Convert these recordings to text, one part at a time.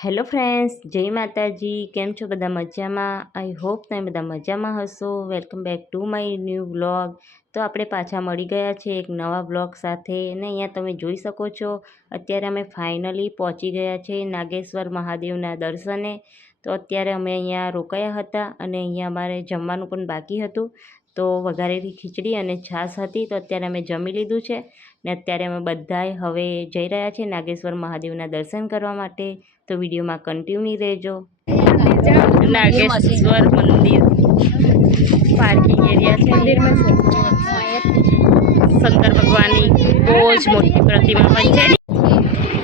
Hello friends, જય માતાજી. કેમ છો બધા મજામાં? આઈ હોપ તમે બધા મજામાં હશો. Welcome back to my new vlog. તો આપણે પાછા મળી ગયા છે એક નવા વ્લોગ સાથે અને અહીંયા તમે જોઈ શકો છો, અત્યારે અમે ફાઇનલી પહોંચી ગયા છે નાગેશ્વર મહાદેવના દર્શને. તો અત્યારે અમે અહીંયા રોકાયા હતા અને અહીંયા અમારે જમવાનું પણ બાકી હતું. તો વઘારેલી ખીચડી અને છાશ હતી, તો અત્યારે અમે જમી લીધું છે. ને અત્યારે અમે બધાએ હવે જઈ રહ્યા છીએ નાગેશ્વર મહાદેવના દર્શન કરવા માટે. તો વિડીયોમાં કન્ટિન્યુ રહેજો. નાગેશ્વર મંદિર. પાર્કિંગ એરિયા છે મંદિરમાં. શંકર ભગવાનની બહુ જ મોટી પ્રતિમા પણ છે.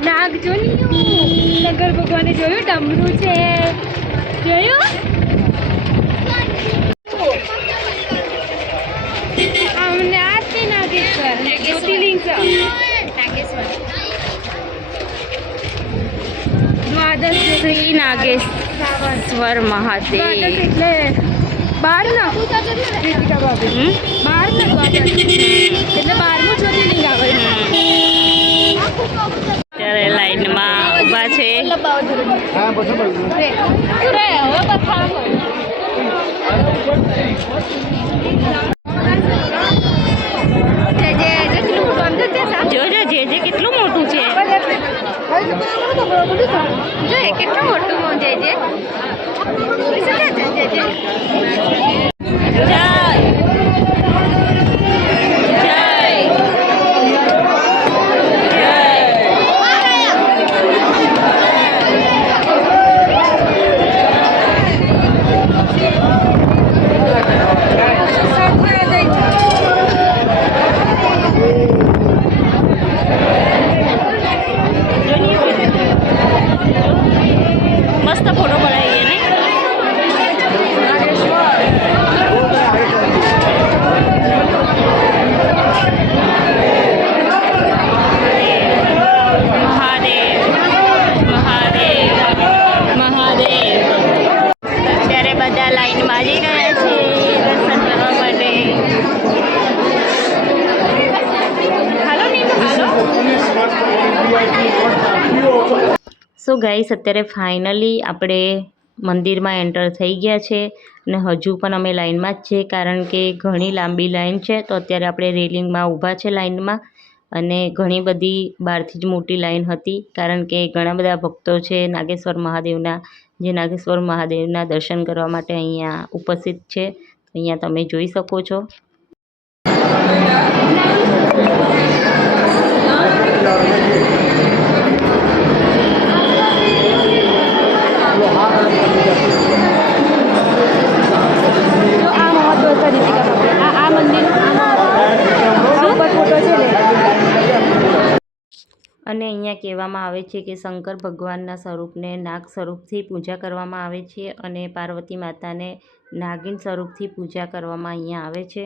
નાગ જોયું શંકર ભગવાને જોયું? ડમરું છે. જોયું અમને આ જ છે નાગેશ્વર જ્યોતિર્લિંગ છે નાગેશ્વર દ્વાદશ શ્રી નાગેશ્વર મહાદેવ. એટલે બાર ના? બાર ના એટલે બારમું જ્યોતિર્લિંગ આવે. અત્યારે લાઈનમાં ઊભા છે જે જે કેટલું મોટું છે કેટલું મોટું છે જે જય જય જય મસ્ત ફોટો પડાવીએ ને મહાદેવ મહાદેવ મહાદેવ અત્યારે બધા લાઈનમાં જઈ રહ્યા છે દર્શન કરવા માટે હાલો નીતુ હાલો સો ગાઈસ અત્યારે ફાઇનલી આપણે મંદિરમાં એન્ટર થઈ ગયા છે અને હજુ પણ અમે લાઇનમાં જ છીએ કારણ કે ઘણી લાંબી લાઇન છે તો અત્યારે આપણે રેલિંગમાં ઊભા છે લાઇનમાં અને ઘણી બધી બહારથી જ મોટી લાઇન હતી કારણ કે ઘણા બધા ભક્તો છે નાગેશ્વર મહાદેવના, જે નાગેશ્વર મહાદેવના દર્શન કરવા માટે અહીંયા ઉપસ્થિત છે. અહીંયા તમે જોઈ શકો છો આ મહત્વ છે રીતિકા ભાભી આ આ મંદિર ઉપર ફોટો છે ને અને અહીંયા કહેવામાં આવે છે કે શંકર ભગવાનના સ્વરૂપને નાગ સ્વરૂપથી પૂજા કરવામાં આવે છે અને પાર્વતી માતાને નાગિન સ્વરૂપથી પૂજા કરવામાં અહીંયા આવે છે.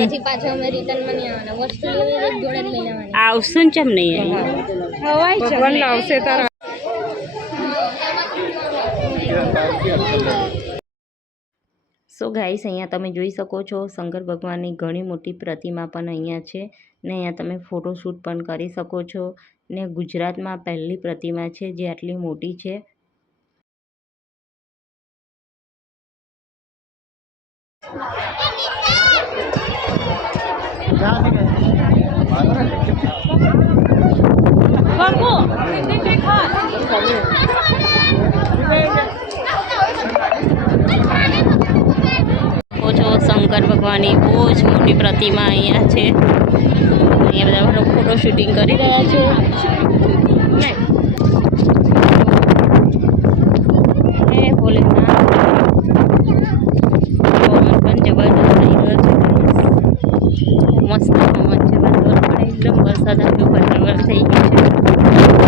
પછી પાછો અમે રિટર્નમાં નહીં આવવાના વસ્તુ લેવી હોય જોડે જ લઈ લેવાની આવશું ને ચમ નહીં હવાય ભગવાન લાવશે તારા. સો ગાઈસ અહીંયા તમે જોઈ શકો છો શંકર ભગવાનની ઘણી મોટી પ્રતિમા પણ અહીંયા છે ને અહીંયા તમે ફોટોશૂટ પણ કરી શકો છો. ને ગુજરાતમાં પહેલી પ્રતિમા છે જે આટલી મોટી છે. શંકર ભગવાનની બહુ જ મોટી પ્રતિમા અહીંયા છે. અહીંયા બધા ફોટો શૂટિંગ કરી રહ્યા છે હે ભોલેનાથ પવન પણ જબરદસ્ત થઈ રહ્યો છે મસ્ત મજા છે વાતાવરણ પણ એકદમ વરસાદ આવ્યો વાતાવરણ થઈ ગયું છે.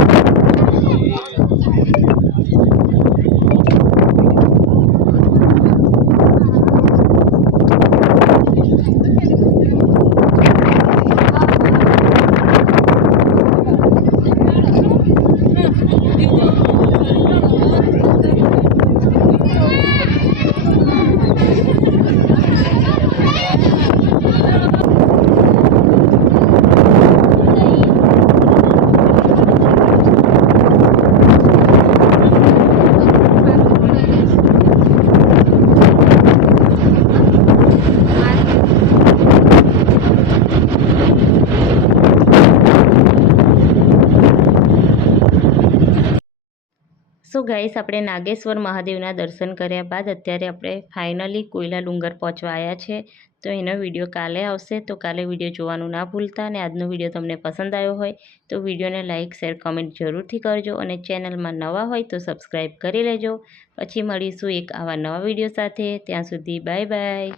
ગાઈસ, આપણે નાગેશ્વર મહાદેવના દર્શન કર્યા બાદ અત્યારે આપણે ફાઇનલી કોયલા ડુંગર પહોંચવા આવ્યા છે. તો એનો વીડિયો કાલે આવશે, તો કાલે વીડિયો જોવાનું ના ભૂલતા અને આજનો વીડિયો તમને પસંદ આવ્યો હોય તો વિડીયોને લાઇક, શેર, કમેન્ટ જરૂરથી કરજો અને ચેનલમાં નવા હોય તો સબસ્ક્રાઈબ કરી લેજો. પછી મળીશું એક આવા નવા વીડિયો સાથે. ત્યાં સુધી બાય બાય.